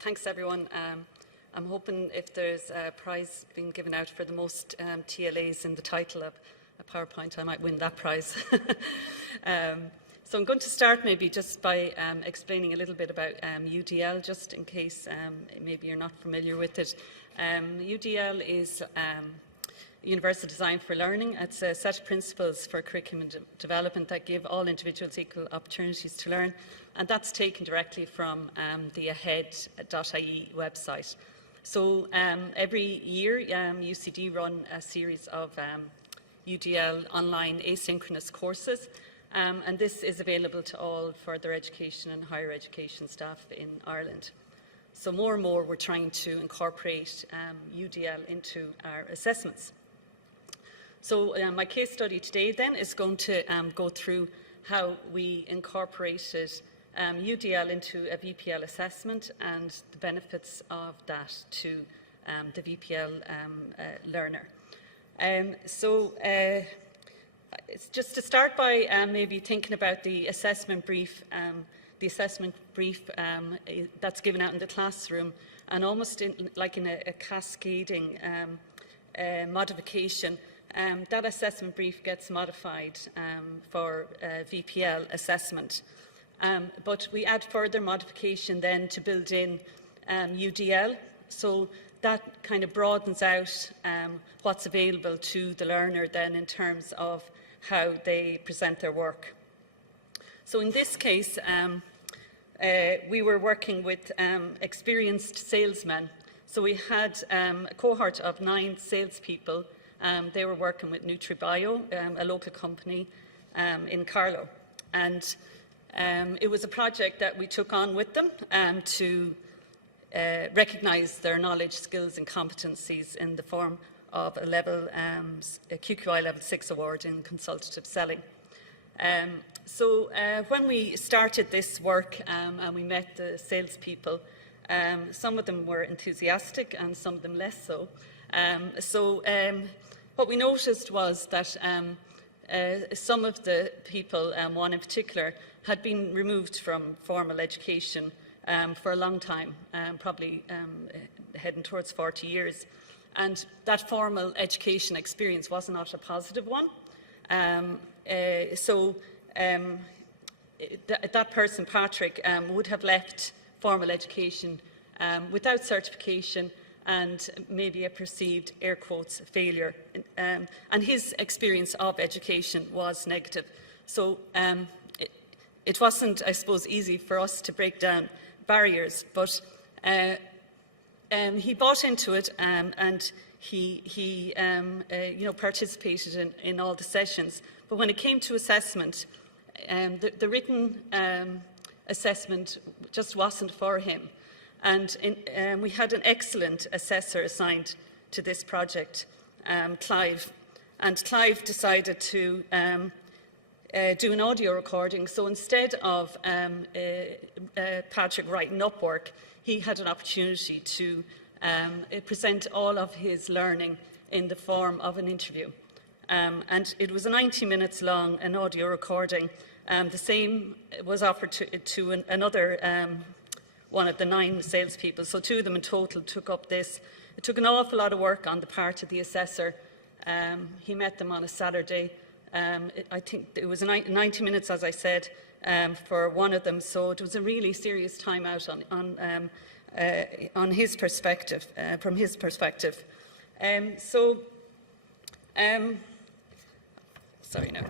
Thanks, everyone. I'm hoping if there's a prize being given out for the most TLAs in the title of a PowerPoint, I might win that prize. So I'm going to start maybe just by explaining a little bit about UDL, just in case maybe you're not familiar with it. UDL is Universal Design for Learning. It's a set of principles for curriculum development that give all individuals equal opportunities to learn, and that's taken directly from the ahead.ie website. So every year UCD run a series of UDL online asynchronous courses, and this is available to all further education and higher education staff in Ireland. So more and more we're trying to incorporate UDL into our assessments. So my case study today then is going to go through how we incorporated UDL into a VPL assessment and the benefits of that to the VPL learner. It's just to start by maybe thinking about the assessment brief that's given out in the classroom, and almost like in a cascading modification. That assessment brief gets modified for VPL assessment. But we add further modification then to build in UDL, so that kind of broadens out what's available to the learner then in terms of how they present their work. So in this case, we were working with experienced salesmen. So we had a cohort of 9 salespeople. They were working with NutriBio, a local company in Carlow. And it was a project that we took on with them to recognise their knowledge, skills and competencies in the form of a QQI Level 6 award in consultative selling. So when we started this work and we met the salespeople, some of them were enthusiastic and some of them less so. What we noticed was that some of the people, one in particular, had been removed from formal education for a long time, probably heading towards 40 years. And that formal education experience was not a positive one. That person, Patrick, would have left formal education without certification and maybe a perceived, air quotes, failure. And his experience of education was negative. So it wasn't, I suppose, easy for us to break down barriers, but he bought into it and he participated in all the sessions. But when it came to assessment, the written assessment just wasn't for him. And we had an excellent assessor assigned to this project, Clive. And Clive decided to do an audio recording. So instead of Patrick writing up work, he had an opportunity to present all of his learning in the form of an interview. And it was 90 minutes long, an audio recording. The same was offered to another one of the 9 salespeople. So 2 of them in total took up this. It took an awful lot of work on the part of the assessor. He met them on a Saturday. I think it was 90 minutes, as I said, for one of them. So it was a really serious time out on his perspective, from his perspective. Sorry, no.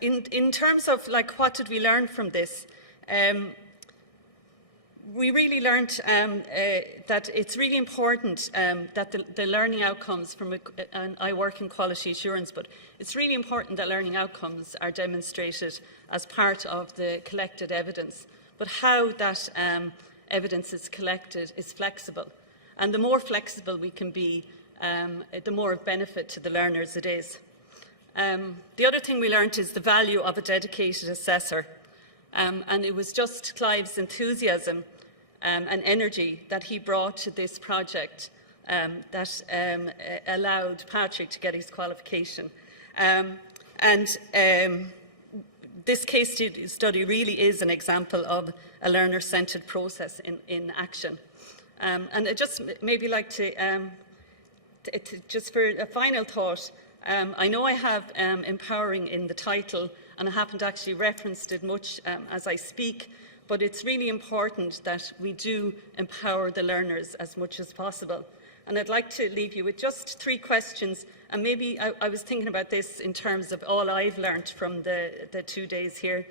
In terms of what did we learn from this, we really learned that it's really important that the learning outcomes and I work in quality assurance, but it's really important that learning outcomes are demonstrated as part of the collected evidence. But how that evidence is collected is flexible. And the more flexible we can be, the more benefit to the learners it is. The other thing we learned is the value of a dedicated assessor. And it was just Clive's enthusiasm and energy that he brought to this project that allowed Patrick to get his qualification. this case study really is an example of a learner-centred process in action. And I'd just maybe like to just for a final thought, I know I have empowering in the title, and I haven't actually referenced it much as I speak, but it's really important that we do empower the learners as much as possible. And I'd like to leave you with just 3 questions, and maybe I was thinking about this in terms of all I've learned from the 2 days here.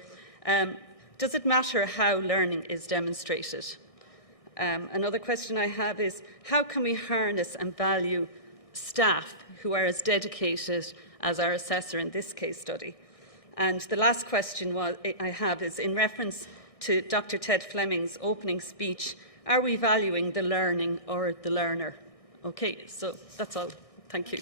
Does it matter how learning is demonstrated? Another question I have is, how can we harness and value staff who are as dedicated as our assessor in this case study? And the last question I have is in reference to Dr. Ted Fleming's opening speech, are we valuing the learning or the learner? Okay, so that's all. Thank you.